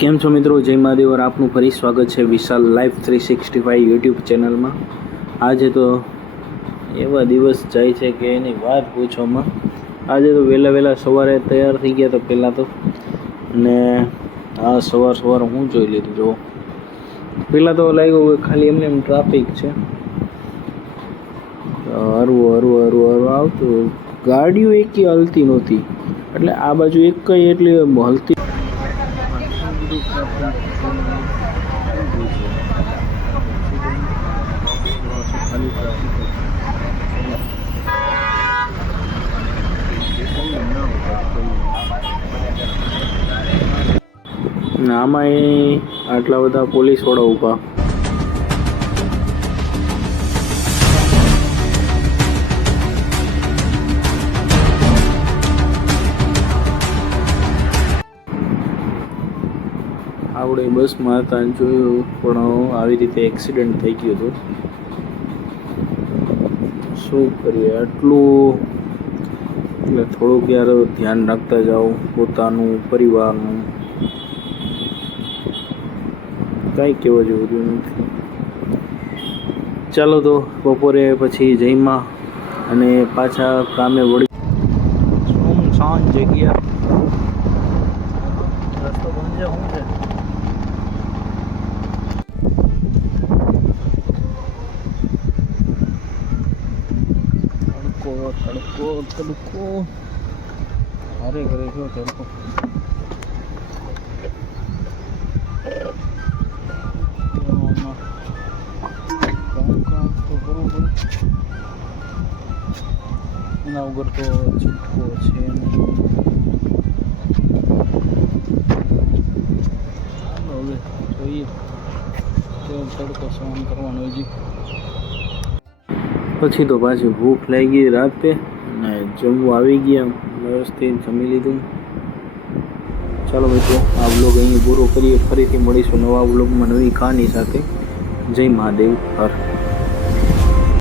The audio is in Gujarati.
કેમ છો મિત્રો? જય મહાદેવ. આપનું ફરી સ્વાગત છે વિશાલ લાઈફ 365 યુટ્યુબ ચેનલમાં. આજે તો એવા દિવસ જાય છે કે એની વાત પૂછોમાં. આજે તો વહેલા સવારે તૈયાર થઈ ગયા તો પહેલાં તો, અને આ સવાર હું જોઈ લીધું. જો પહેલાં તો લાગ્યું ખાલી એમને એમ ટ્રાફિક છે, હરવું આવતું, ગાડીઓ એકી હલતી નહોતી. એટલે આ બાજુ એક કઈ એટલી હલતી આમાં આટલા બધા પોલીસ વાળા ઊભા. આપણે બસમાં હતા જોયું, પણ આવી રીતે એક્સિડન્ટ થઈ ગયો હતો. શું કરીએ, આટલું એટલે થોડુંક યાર ધ્યાન રાખતા જાઓ પોતાનું, પરિવારનું. કાંઈ કહેવા જેવું નથી. ચાલો તો બપોરે પછી જઈમાં અને પાછા કામે વળી. સુમસાન જગ્યા, રસ્તો બંધ છે. શું છે? તડકો હારે કરે છો તડકો. કામ તો કરવું પડે, એના વગર તો છૂટકો છે નહીં. હવે જોઈએ કેવો તડકો સહન કરવાનો હજી. પછી તો પાછી ભૂખ લાગી રાતે, ને જમવું આવી ગયા, વ્યવસ્થિત જમી લીધું. ચાલો મિત્રો, આ બ્લોગ અહીં પૂરો કરીએ. ફરીથી મળીશું નવા બ્લોગમાં નવી કહાની સાથે. જય મહાદેવ હર.